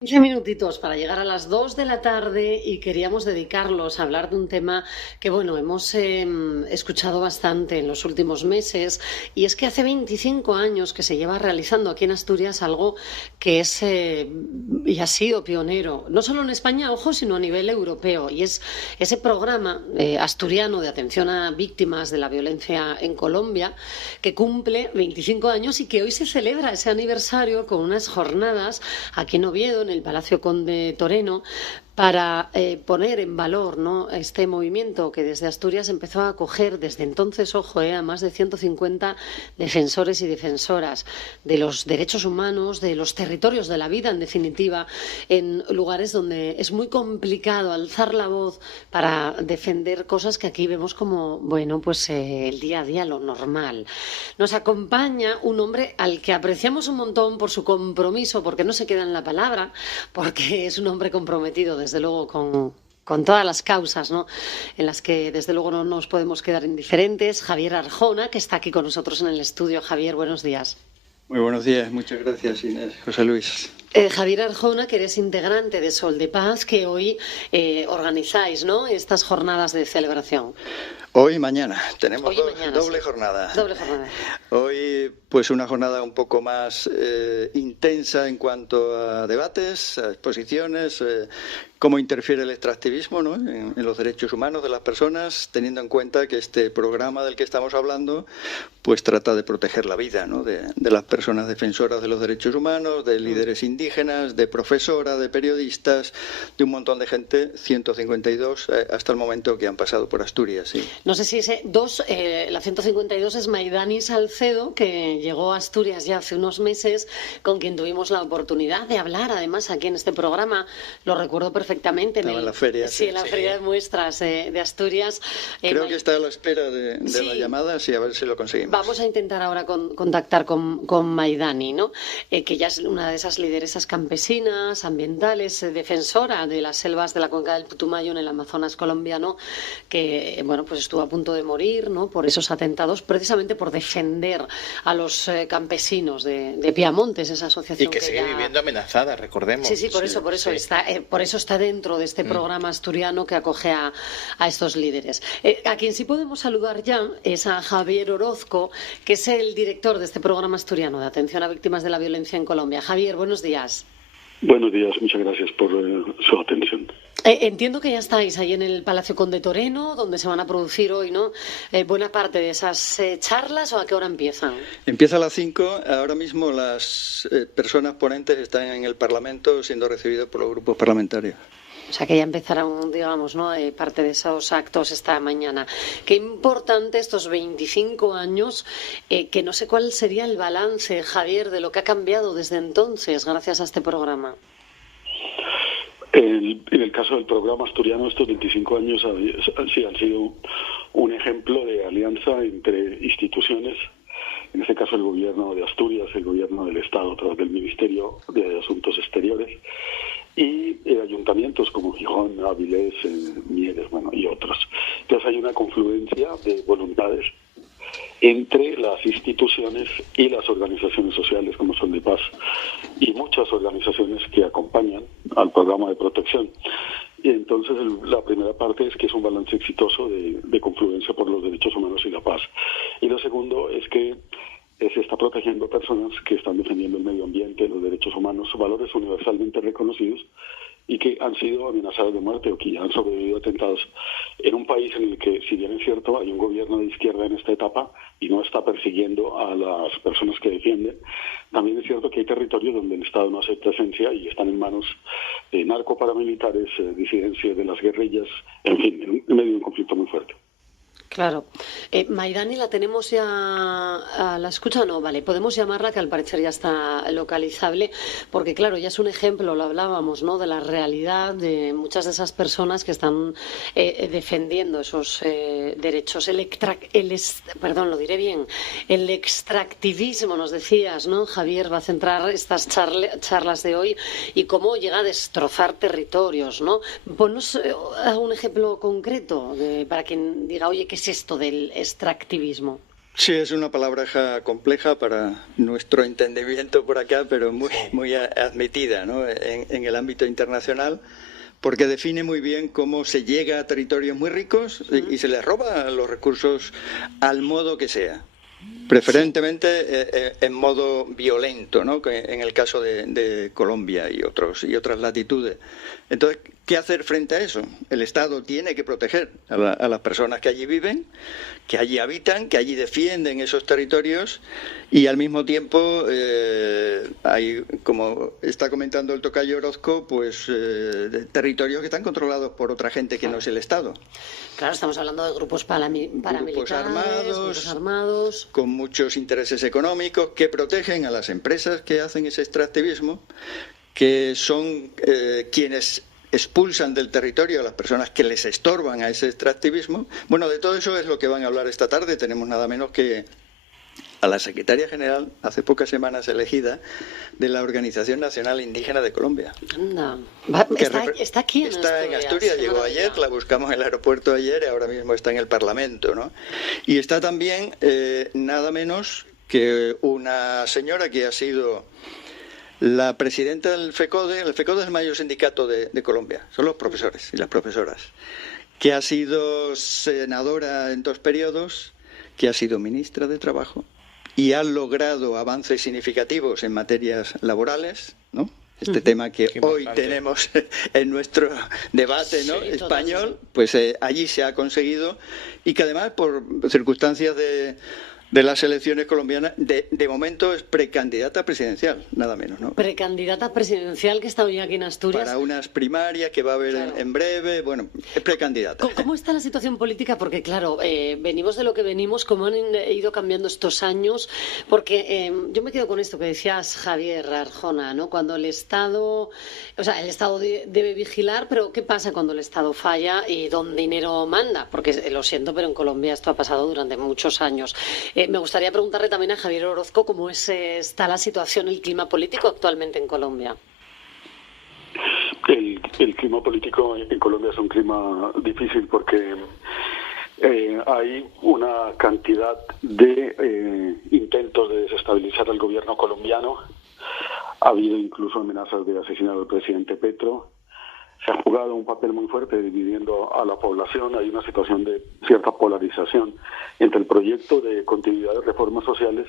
15 minutitos para llegar a las 2 de la tarde y queríamos dedicarlos a hablar de un tema que, bueno, hemos escuchado bastante en los últimos meses, y es que hace 25 años que se lleva realizando aquí en Asturias algo que es y ha sido pionero, no solo en España, ojo, sino a nivel europeo, y es ese programa asturiano de atención a víctimas de la violencia en Colombia, que cumple 25 años y que hoy se celebra ese aniversario con unas jornadas aquí en Oviedo, en el Palacio Conde Toreno, para poner en valor, ¿no?, este movimiento que desde Asturias empezó a acoger desde entonces, ojo, a más de 150 defensores y defensoras de los derechos humanos, de los territorios de la vida, en definitiva, en lugares donde es muy complicado alzar la voz para defender cosas que aquí vemos como, bueno, pues el día a día, lo normal. Nos acompaña un hombre al que apreciamos un montón por su compromiso, porque no se queda en la palabra, porque es un hombre comprometido, desde luego, con todas las causas, ¿no?, en las que desde luego no nos podemos quedar indiferentes. Javier Arjona, que está aquí con nosotros en el estudio. Javier, buenos días. Muy buenos días, muchas gracias, Inés. José Luis. Javier Arjona, que eres integrante de Sol de Paz, que hoy organizáis, ¿no?, estas jornadas de celebración. Hoy y mañana tenemos Hoy y mañana, doble sí. jornada. Doble jornada. Hoy, pues una jornada un poco más intensa en cuanto a debates, a exposiciones, cómo interfiere el extractivismo, ¿no?, en los derechos humanos de las personas, teniendo en cuenta que este programa del que estamos hablando pues trata de proteger la vida, ¿no?, de las personas defensoras de los derechos humanos, de líderes indígenas, de profesoras, de periodistas, de un montón de gente, 152 hasta el momento, que han pasado por Asturias. Sí. No sé si la 152 es Maidani Salcedo, que llegó a Asturias ya hace unos meses, con quien tuvimos la oportunidad de hablar, además, aquí en este programa. Lo recuerdo perfectamente. Estaba en la feria. Sí, en la feria de muestras de Asturias. Creo que está a la espera de la llamada, sí, a ver si lo conseguimos. Vamos a intentar ahora contactar con Maidani, ¿no?, que ya es una de esas lideresas campesinas, ambientales, defensora de las selvas de la cuenca del Putumayo en el Amazonas colombiano, que, bueno, pues estuvo a punto de morir, ¿no?, por esos atentados, precisamente por defender a los campesinos de Piamontes, esa asociación. Y que sigue viviendo amenazada, recordemos. Sí, por eso está dentro de este programa asturiano que acoge a estos líderes. A quien sí podemos saludar ya es a Javier Orozco, que es el director de este programa asturiano de atención a víctimas de la violencia en Colombia. Javier, buenos días. Buenos días, muchas gracias por su atención. Entiendo que ya estáis ahí en el Palacio Conde Toreno, donde se van a producir hoy, ¿no?, buena parte de esas charlas. ¿O a qué hora empiezan? Empieza a las 5. Ahora mismo las personas ponentes están en el Parlamento siendo recibidas por los grupos parlamentarios. O sea, que ya empezarán, digamos, ¿no?, parte de esos actos esta mañana. Qué importante estos 25 años, que no sé cuál sería el balance, Javier, de lo que ha cambiado desde entonces gracias a este programa. En el caso del programa asturiano, estos 25 años han sido un ejemplo de alianza entre instituciones, en este caso el gobierno de Asturias, el gobierno del Estado a través del Ministerio de Asuntos Exteriores, y ayuntamientos como Gijón, Avilés, Mieres, y otros. Entonces hay una confluencia de voluntades entre las instituciones y las organizaciones sociales como Sol de Paz y muchas organizaciones que acompañan al programa de protección. Y entonces la primera parte es que es un balance exitoso de confluencia por los derechos humanos y la paz. Y lo segundo es que se está protegiendo personas que están defendiendo el medio ambiente, los derechos humanos, valores universalmente reconocidos y que han sido amenazadas de muerte o que ya han sobrevivido a atentados en un país en el que, si bien es cierto, hay un gobierno de izquierda en esta etapa y no está persiguiendo a las personas que defienden, también es cierto que hay territorios donde el Estado no hace presencia y están en manos de narcoparamilitares, disidencias de las guerrillas, en fin, en medio de un conflicto muy fuerte. Claro. Maidani, ¿la tenemos ya a la escucha? No, vale. Podemos llamarla, que al parecer ya está localizable, porque claro, ya es un ejemplo, lo hablábamos, ¿no?, de la realidad de muchas de esas personas que están defendiendo esos derechos. El extractivismo, nos decías, ¿no, Javier? Va a centrar estas charlas de hoy, y cómo llega a destrozar territorios, ¿no? Ponnos un ejemplo concreto para quien diga, oye, ¿qué es esto del extractivismo? Sí, es una palabra compleja para nuestro entendimiento por acá, pero muy admitida, ¿no?, en el ámbito internacional, porque define muy bien cómo se llega a territorios muy ricos y se les roba los recursos al modo que sea. Preferentemente en modo violento, ¿no?, en el caso de Colombia y otras latitudes. Entonces, ¿qué hacer frente a eso? El Estado tiene que proteger a las personas que allí viven, que allí habitan, que allí defienden esos territorios, y al mismo tiempo hay, como está comentando el tocayo Orozco, pues territorios que están controlados por otra gente que no es el Estado. Claro, estamos hablando de grupos paramilitares, grupos armados, con muchos intereses económicos que protegen a las empresas que hacen ese extractivismo, que son quienes expulsan del territorio a las personas que les estorban a ese extractivismo. Bueno, de todo eso es lo que van a hablar esta tarde. Tenemos nada menos que a la secretaria general, hace pocas semanas elegida, de la Organización Nacional Indígena de Colombia. Anda. Está aquí en Asturias. Está en Asturias, llegó ayer, la buscamos en el aeropuerto ayer y ahora mismo está en el Parlamento, ¿no? Y está también nada menos que una señora que ha sido la presidenta del FECODE. El FECODE es el mayor sindicato de Colombia, son los profesores y las profesoras, que ha sido senadora en 2 periodos, que ha sido ministra de Trabajo y ha logrado avances significativos en materias laborales, ¿no? Este tema que hoy tenemos en nuestro debate, ¿no?, español, pues allí se ha conseguido, y que además por circunstancias de las elecciones colombianas, de momento es precandidata presidencial, nada menos, ¿no? Precandidata presidencial, que está hoy aquí en Asturias. Para unas primarias que va a haber en breve, bueno, es precandidata. ¿Cómo está la situación política? Porque, claro, venimos de lo que venimos, cómo han ido cambiando estos años, porque yo me quedo con esto que decías, Javier Arjona, ¿no? Cuando el Estado debe vigilar, pero ¿qué pasa cuando el Estado falla y don dinero manda? Porque lo siento, pero en Colombia esto ha pasado durante muchos años. Me gustaría preguntarle también a Javier Orozco cómo está la situación, el clima político actualmente en Colombia. El clima político en Colombia es un clima difícil porque hay una cantidad de intentos de desestabilizar al gobierno colombiano. Ha habido incluso amenazas de asesinar al presidente Petro. Se ha jugado un papel muy fuerte dividiendo a la población. Hay una situación de cierta polarización entre el proyecto de continuidad de reformas sociales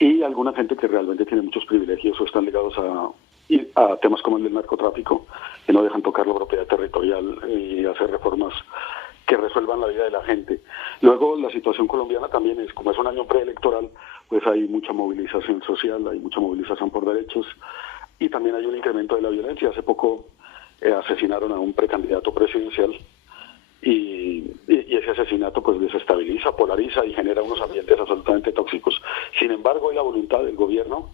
y alguna gente que realmente tiene muchos privilegios o están ligados a temas como el del narcotráfico, que no dejan tocar la propiedad territorial y hacer reformas que resuelvan la vida de la gente. Luego, la situación colombiana también es, como es un año preelectoral, pues hay mucha movilización social, hay mucha movilización por derechos y también hay un incremento de la violencia. Hace poco asesinaron a un precandidato presidencial y ese asesinato pues desestabiliza, polariza y genera unos ambientes absolutamente tóxicos. Sin embargo, hay la voluntad del gobierno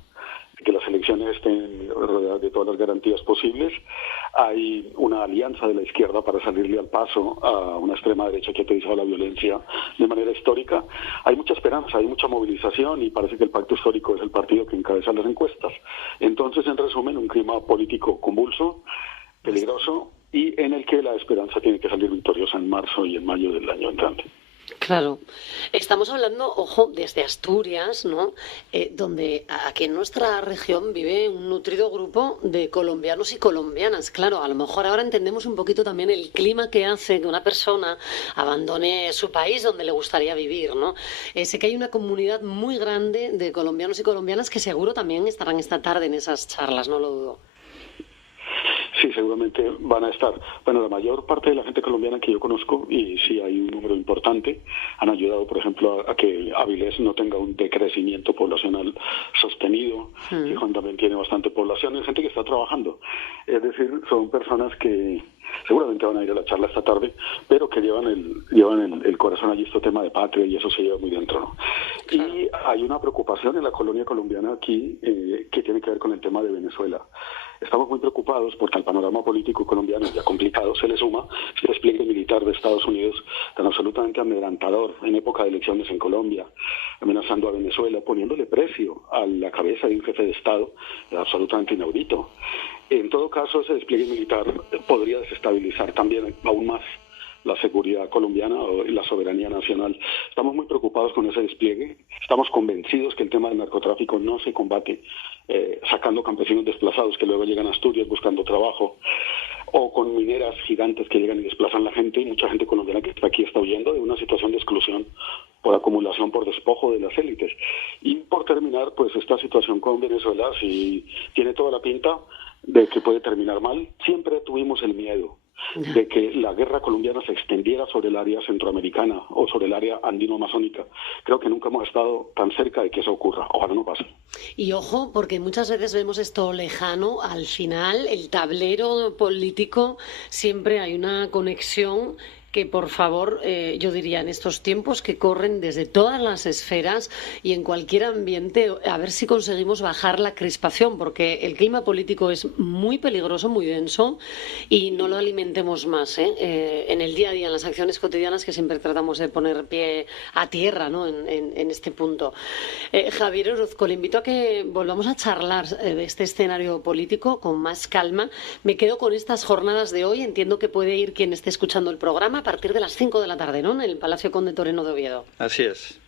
de que las elecciones estén rodeadas de todas las garantías posibles. Hay una alianza de la izquierda para salirle al paso a una extrema derecha que ha utilizado la violencia de manera histórica. Hay mucha esperanza, hay mucha movilización y parece que el Pacto Histórico es el partido que encabeza las encuestas. Entonces, en resumen, un clima político convulso, peligroso y en el que la esperanza tiene que salir victoriosa en marzo y en mayo del año entrante. Claro. Estamos hablando, ojo, desde Asturias, ¿no? Donde aquí en nuestra región vive un nutrido grupo de colombianos y colombianas. Claro, a lo mejor ahora entendemos un poquito también el clima que hace que una persona abandone su país donde le gustaría vivir, ¿no? Sé que hay una comunidad muy grande de colombianos y colombianas que seguro también estarán esta tarde en esas charlas, no lo dudo. Sí, seguramente van a estar. Bueno, la mayor parte de la gente colombiana que yo conozco, y sí hay un número importante, han ayudado, por ejemplo, a que Avilés no tenga un decrecimiento poblacional sostenido. Gijón también tiene bastante población. Es gente que está trabajando. Es decir, son personas que seguramente van a ir a la charla esta tarde, pero que llevan el corazón allí, este tema de patria, y eso se lleva muy dentro, ¿no? Claro. Y hay una preocupación en la colonia colombiana aquí que tiene que ver con el tema de Venezuela. Estamos muy preocupados porque al panorama político colombiano, ya complicado, se le suma este despliegue militar de Estados Unidos tan absolutamente amedrentador en época de elecciones en Colombia, amenazando a Venezuela, poniéndole precio a la cabeza de un jefe de Estado absolutamente inaudito. En todo caso, ese despliegue militar podría desestabilizar también aún más la seguridad colombiana o la soberanía nacional. Estamos muy preocupados con ese despliegue. Estamos convencidos que el tema del narcotráfico no se combate sacando campesinos desplazados que luego llegan a Asturias buscando trabajo, o con mineras gigantes que llegan y desplazan la gente, y mucha gente colombiana que está aquí está huyendo de una situación de exclusión por acumulación, por despojo de las élites. Y por terminar, pues esta situación con Venezuela, si tiene toda la pinta de que puede terminar mal. Siempre tuvimos el miedo de que la guerra colombiana se extendiera sobre el área centroamericana o sobre el área andino-amazónica. Creo que nunca hemos estado tan cerca de que eso ocurra. Ojalá no pase. Y ojo, porque muchas veces vemos esto lejano, al final el tablero político siempre hay una conexión que, por favor, yo diría en estos tiempos que corren desde todas las esferas y en cualquier ambiente, a ver si conseguimos bajar la crispación, porque el clima político es muy peligroso, muy denso, y no lo alimentemos más en el día a día, en las acciones cotidianas, que siempre tratamos de poner pie a tierra, ¿no? en este punto. Javier Orozco, le invito a que volvamos a charlar de este escenario político con más calma. Me quedo con estas jornadas de hoy. Entiendo que puede ir quien esté escuchando el programa a partir de las 5 de la tarde, ¿no?, en el Palacio Conde Toreno de Oviedo. Así es.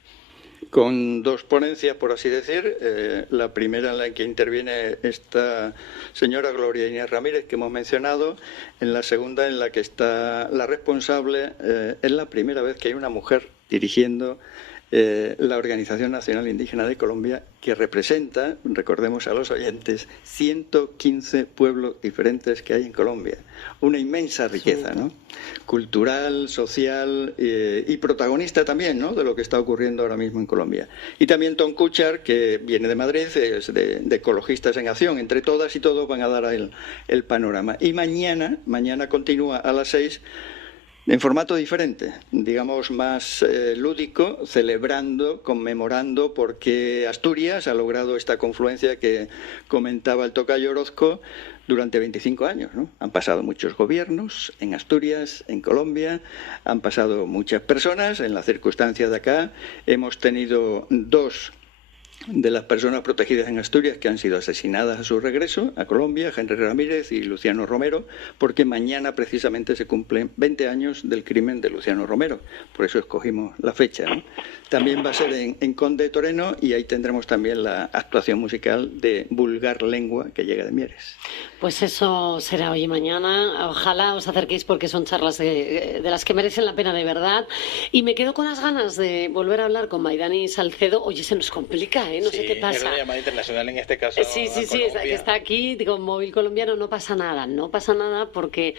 Con dos ponencias, por así decir. La primera en la que interviene esta señora Gloria Inés Ramírez, que hemos mencionado. En la segunda, en la que está la responsable. Es la primera vez que hay una mujer dirigiendo la Organización Nacional Indígena de Colombia, que representa, recordemos a los oyentes, 115 pueblos diferentes que hay en Colombia. Una inmensa riqueza, ¿no?, cultural, social y protagonista también, ¿no?, de lo que está ocurriendo ahora mismo en Colombia. Y también Tom Kuchar, que viene de Madrid, es de Ecologistas en Acción. Entre todas y todos van a dar el panorama. Y mañana continúa a las 6, en formato diferente, digamos más lúdico, celebrando, conmemorando porque Asturias ha logrado esta confluencia que comentaba el tocayo Orozco durante 25 años, ¿no? Han pasado muchos gobiernos en Asturias, en Colombia, han pasado muchas personas en las circunstancias de acá. Hemos tenido dos de las personas protegidas en Asturias que han sido asesinadas a su regreso a Colombia, Henry Ramírez y Luciano Romero, porque mañana precisamente se cumplen 20 años del crimen de Luciano Romero. Por eso escogimos la fecha, ¿no? También va a ser en Conde Toreno, y ahí tendremos también la actuación musical de Vulgar Lengua, que llega de Mieres. Pues eso será hoy y mañana. Ojalá os acerquéis, porque son charlas de las que merecen la pena de verdad. Y me quedo con las ganas de volver a hablar con Maidani Salcedo. Oye, se nos complica, no sé qué pasa. Es una llamada internacional en este caso. Sí, que está aquí con móvil colombiano. No pasa nada porque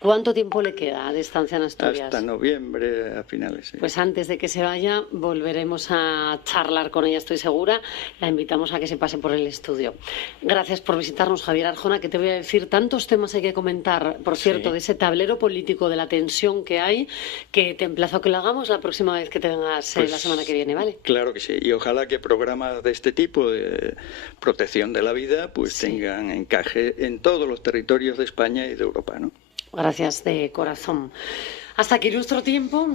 ¿cuánto tiempo le queda a distancia en Asturias? Hasta noviembre, a finales. Sí. Pues antes de que se vaya, volveremos a charlar con ella, estoy segura. La invitamos a que se pase por el estudio. Gracias por visitarnos, Javier Arjona, que te voy a decir, tantos temas hay que comentar, por cierto, de ese tablero político, de la tensión que hay, que te emplazo a que lo hagamos la próxima vez que te vengas la semana que viene, ¿vale? Claro que sí, y ojalá que programas de este tipo de protección de la vida pues tengan encaje en todos los territorios de España y de Europa, ¿no? Gracias de corazón. Hasta aquí nuestro tiempo.